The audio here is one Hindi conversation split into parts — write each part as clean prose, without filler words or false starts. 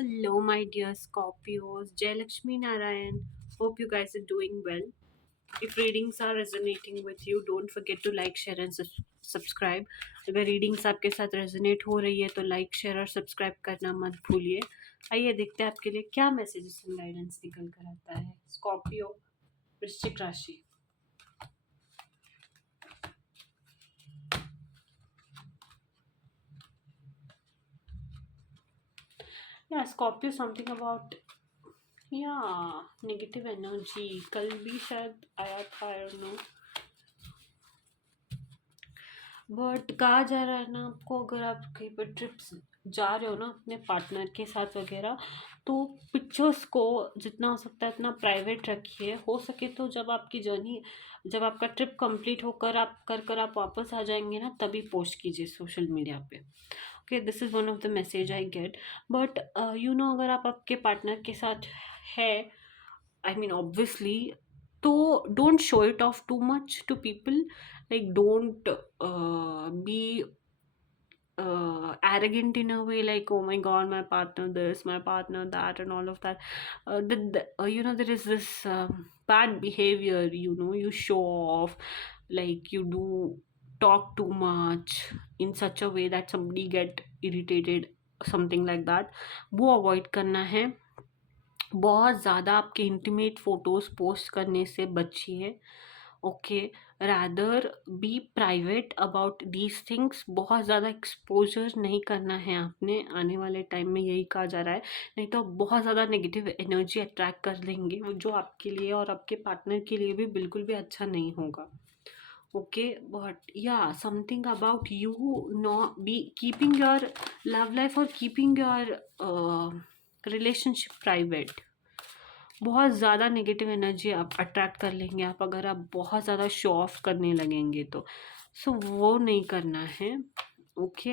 Hello, my dear Scorpios. Jay Lakshmi Narayan. Hope you guys are doing well. If readings are resonating with you, don't forget to like, share and subscribe. अगर रीडिंग्स आपके साथ रेजोनेट हो रही है तो लाइक, शेयर और सब्सक्राइब करना मत भूलिए। आइए देखते हैं आपके लिए क्या मैसेजेस एंड गाइडेंस निकल कर आता है। स्कॉर्पियो, वृश्चिक राशि। या स्कॉर्पियो समथिंग अबाउट या नेगेटिव एनर्जी कल भी शायद आया था, आई डोंट नो। बट कहा जा रहा है ना आपको, अगर आप कहीं पर ट्रिप्स जा रहे हो ना अपने पार्टनर के साथ वगैरह, तो पिक्चर्स को जितना हो सकता है इतना प्राइवेट रखिए। हो सके तो जब आपका ट्रिप कंप्लीट होकर आप वापस आ जाएंगे ना, तभी पोस्ट कीजिए सोशल मीडिया पे। Okay, this is one of the message I gate. But you know, अगर आप आपके पार्टनर के साथ है, I mean, obviously, so don't show it off too much to people. Like, don't be arrogant in a way, like, oh my god, my partner this, my partner that, and all of that. There is this bad behavior, you show off, like, you do talk too much in such a way that somebody get irritated, something like that. वो avoid करना है। बहुत ज़्यादा आपके इंटीमेट फ़ोटोज़ पोस्ट करने से बचिए। Okay, rather be private about these things. बहुत ज़्यादा एक्सपोजर नहीं करना है आपने आने वाले टाइम में, यही कहा जा रहा है। नहीं तो बहुत ज़्यादा नेगेटिव एनर्जी अट्रैक्ट कर लेंगे, जो आपके लिए और आपके पार्टनर के लिए भी बिल्कुल भी अच्छा नहीं होगा। Okay, but yeah something about you know be keeping your love life और कीपिंग योर रिलेशनशिप प्राइवेट। बहुत ज़्यादा नेगेटिव एनर्जी आप अट्रैक्ट कर लेंगे आप, अगर आप बहुत ज़्यादा शो ऑफ करने लगेंगे तो। सो वो नहीं करना है। Okay,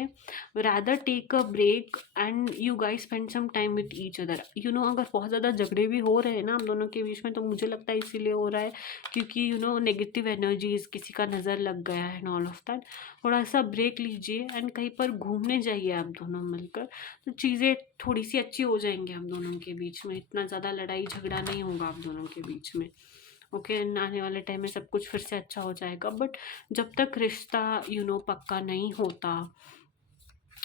rather take a break and you guys spend some time with each other. You know, अगर बहुत ज़्यादा झगड़े भी हो रहे हैं ना हम दोनों के बीच में, तो मुझे लगता है इसीलिए हो रहा है क्योंकि नेगेटिव एनर्जीज, किसी का नज़र लग गया है एंड ऑल ऑफ दैट। थोड़ा सा ब्रेक लीजिए एंड कहीं पर घूमने जाइए आप दोनों मिलकर, तो चीज़ें थोड़ी सी अच्छी हो जाएंगी आप दोनों के बीच में। इतना ज़्यादा लड़ाई झगड़ा नहीं होगा आप दोनों के बीच में। ओके, आने वाले टाइम में सब कुछ फिर से अच्छा हो जाएगा। बट जब तक रिश्ता पक्का नहीं होता,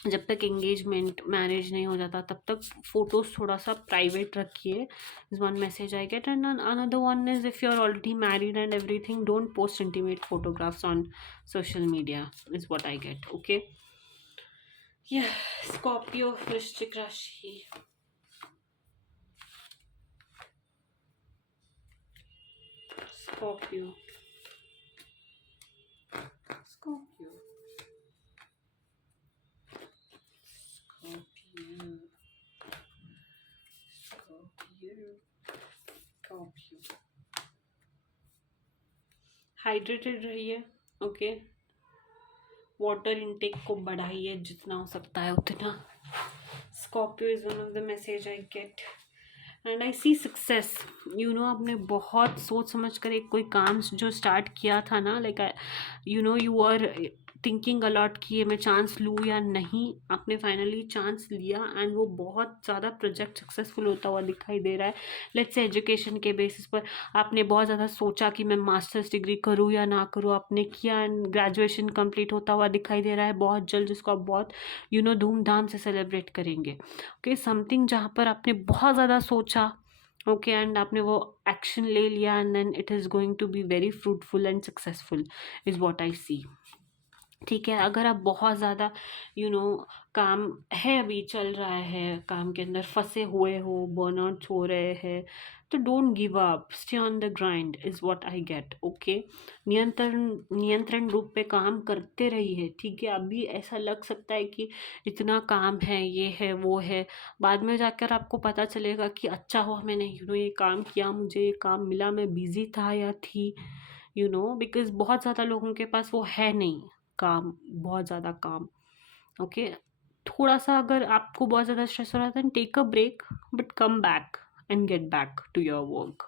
जब तक एंगेजमेंट मैरिज नहीं हो जाता, तब तक फोटोज थोड़ा सा प्राइवेट रखिए। Is one message I get. And another one is, if you are already married and everything, don't post intimate photographs on social media, is what I get. Okay, yeah Scorpio, वृश्चिक राशि। Scorpio. Scorpio. Scorpio. Scorpio. Scorpio. Hydrated रहिए। ओके, वाटर इनटेक को बढ़ाइए जितना हो सकता है उतना। Scorpio is one of the message I get. And I see success. आपने बहुत सोच समझ कर एक कोई काम जो स्टार्ट किया था ना, like you are thinking a lot कि ये मैं चांस लूँ या नहीं। आपने फाइनली चांस लिया एंड वो बहुत ज़्यादा प्रोजेक्ट सक्सेसफुल होता हुआ दिखाई दे रहा है। लेट्स से एजुकेशन के बेसिस पर आपने बहुत ज़्यादा सोचा कि मैं मास्टर्स डिग्री करूँ या ना करूँ, आपने किया एंड ग्रेजुएशन कंप्लीट होता हुआ दिखाई दे रहा है बहुत जल्द, जिसको आप बहुत धूमधाम से सेलिब्रेट करेंगे। ओके, समथिंग जहाँ पर आपने बहुत ज़्यादा सोचा, ओके, एंड आपने वो एक्शन ले लिया and then it is going to be very fruitful and successful, is what I see. ठीक है, अगर आप बहुत ज़्यादा काम है, अभी चल रहा है, काम के अंदर फंसे हुए हो, बर्नआउट हो रहे हैं, तो don't give up, stay on the grind, is what I get. Okay, नियंत्रण रूप पे काम करते रहिए। ठीक है, अभी ऐसा लग सकता है कि इतना काम है, ये है वो है, बाद में जाकर आपको पता चलेगा कि अच्छा हुआ मैंने ये काम किया, मुझे ये काम मिला, मैं बिज़ी था या थी, बिकॉज बहुत ज़्यादा लोगों के पास वो है नहीं काम, बहुत ज़्यादा काम। ओके, थोड़ा सा अगर आपको बहुत ज़्यादा स्ट्रेस हो रहा है, take a break, but come back and get back to your work.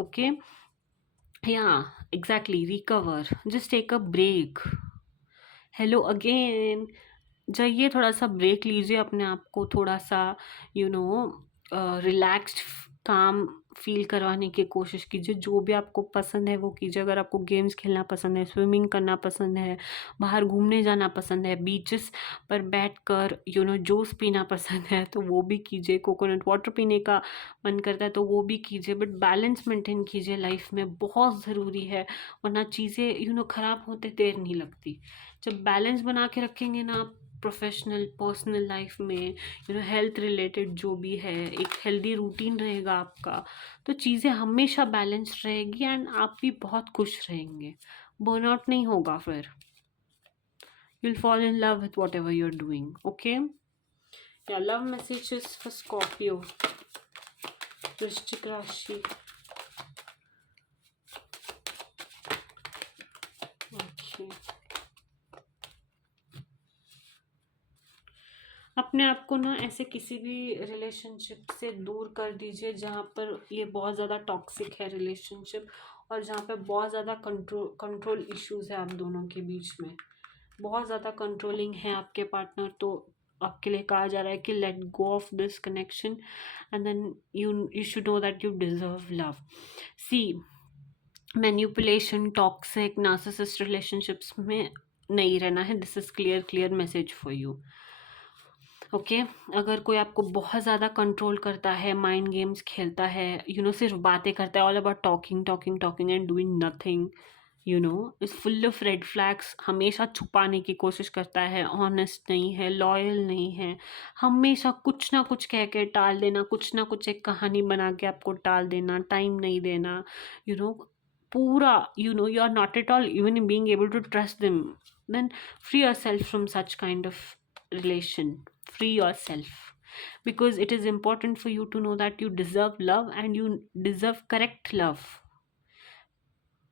Okay, yeah exactly, recover, just take a break. Hello again, जाइए, थोड़ा सा ब्रेक लीजिए, अपने आप को थोड़ा सा यू नो रिलैक्स्ड काम फील करवाने की कोशिश कीजिए। जो भी आपको पसंद है वो कीजिए। अगर आपको गेम्स खेलना पसंद है, स्विमिंग करना पसंद है, बाहर घूमने जाना पसंद है, बीचेस पर बैठकर जूस पीना पसंद है तो वो भी कीजिए। कोकोनट वाटर पीने का मन करता है तो वो भी कीजिए, बट बैलेंस मेंटेन कीजिए, लाइफ में बहुत ज़रूरी है। वरना चीज़ें ख़राब होते देर नहीं लगती। जब बैलेंस बना के रखेंगे ना आप, प्रोफेशनल पर्सनल लाइफ में, हेल्थ रिलेटेड जो भी है, एक हेल्दी रूटीन रहेगा आपका, तो चीज़ें हमेशा बैलेंस रहेगी एंड आप भी बहुत खुश रहेंगे। बर्नआउट नहीं होगा फिर। you'll fall in love with whatever you're doing. Okay, yeah, love messages for Scorpio, वृश्चिक राशि। Okay. अपने आप को ना ऐसे किसी भी रिलेशनशिप से दूर कर दीजिए जहाँ पर ये बहुत ज़्यादा टॉक्सिक है रिलेशनशिप, और जहाँ पे बहुत ज़्यादा कंट्रोल इश्यूज है आप दोनों के बीच में, बहुत ज़्यादा कंट्रोलिंग है आपके पार्टनर। तो आपके लिए कहा जा रहा है कि let go of this connection and then you should know that you deserve love. See, manipulation, toxic, narcissist relationships में नहीं रहना है। This is clear message for you. Okay, अगर कोई आपको बहुत ज़्यादा कंट्रोल करता है, माइंड गेम्स खेलता है, सिर्फ बातें करता है, all about talking talking talking and doing nothing, is full of red flags, हमेशा छुपाने की कोशिश करता है, ऑनेस्ट नहीं है, लॉयल नहीं है, हमेशा कुछ ना कुछ कह के टाल देना, कुछ ना कुछ एक कहानी बना के आपको टाल देना, टाइम नहीं देना, यू नो पूरा, you are not at all even being able to trust them, then free yourself from such kind of relation. Free yourself, because it is important for you to know that you deserve love and you deserve correct love,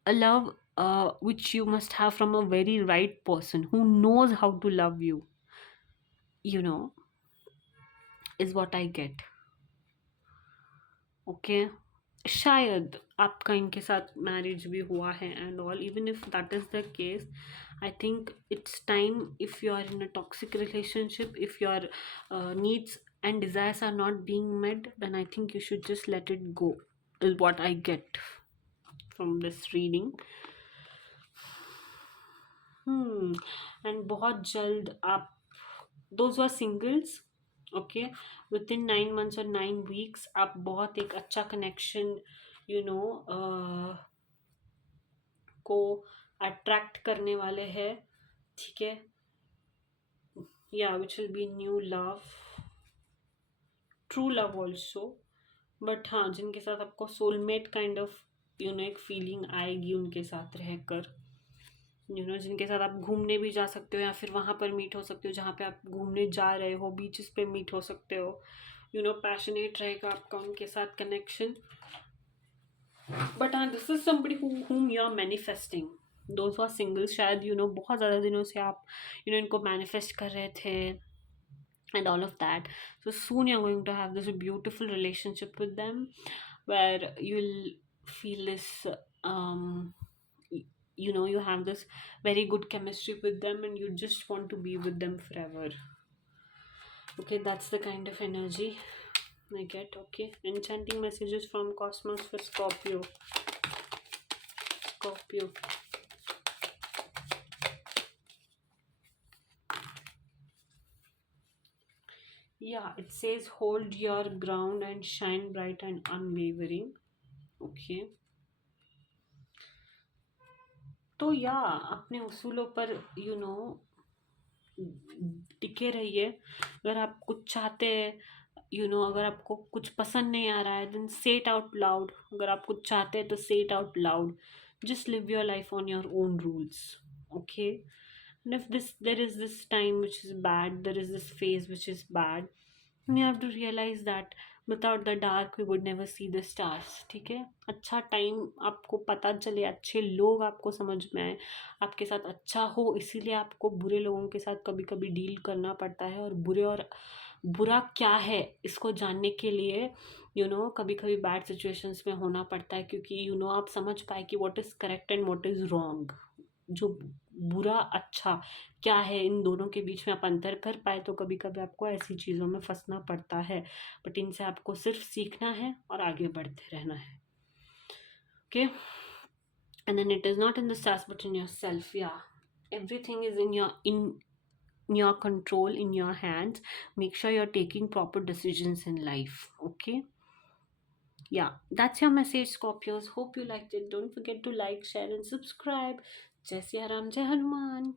a love which you must have from a very right person who knows how to love you, you know is what I get. Okay, शायद आपका इनके साथ मैरिज भी हुआ है and all, even if that is the case, I think it's time, if you are in a toxic relationship, if your needs and desires are not being met, then I think you should just let it go, is what I get from this reading. And बहुत जल्द आप, those who are singles, okay, with in 9 months और 9 weeks आप बहुत एक अच्छा कनेक्शन यू नो को अट्रैक्ट करने वाले हैं, ठीक है, या which will be new love, true love also. But हाँ, जिनके साथ आपको सोलमेट काइंड ऑफ एक फीलिंग आएगी उनके साथ रहकर, जिनके साथ आप घूमने भी जा सकते हो या फिर वहाँ पर मीट हो सकते हो जहाँ पे आप घूमने जा रहे हो, बीचेस पे मीट हो सकते हो, पैशनेट रहेगा आपका उनके साथ कनेक्शन। बट हाँ, this is somebody whom you are manifesting. Those who are single, शायद बहुत ज़्यादा दिनों से आप इनको मैनिफेस्ट कर रहे थे and all of that. So soon you're going to have this beautiful relationship with them where you'll feel this um you have this very good chemistry with them and you just want to be with them forever. Okay, that's the kind of energy I get. Okay, enchanting messages from cosmos for Scorpio. Yeah, it says hold your ground and shine bright and unwavering. Okay, तो या अपने उसूलों पर टिके रहिए। अगर आप कुछ चाहते हैं, अगर आपको कुछ पसंद नहीं आ रहा है, देन से इट आउट लाउड। अगर आप कुछ चाहते हैं तो से it out loud. Just live your life on your own rules, okay. And if there is this time which is bad, there is this phase which is bad, you have to realize that without the dark we would never see the stars, ठीक है। अच्छा टाइम आपको पता चले, अच्छे लोग आपको समझ में आए, आपके साथ अच्छा हो, इसीलिए आपको बुरे लोगों के साथ कभी कभी डील करना पड़ता है, और बुरा क्या है इसको जानने के लिए कभी कभी बैड सिचुएशंस में होना पड़ता है, क्योंकि आप समझ पाए कि what is correct and what is wrong. जो बुरा अच्छा क्या है, इन दोनों के बीच में आप अंतर कर पाए, तो कभी कभी आपको ऐसी चीज़ों में फंसना पड़ता है। बट इनसे आपको सिर्फ सीखना है और आगे बढ़ते रहना है। Okay, and then it is not in the stars but in yourself. Yeah, everything is in your control, in your hands. Make sure you're taking proper decisions in life. Okay, yeah, that's your message, Scorpios. Hope you liked it. Don't forget to like, share, and subscribe. Jai Siya Ram, Jai Hanuman.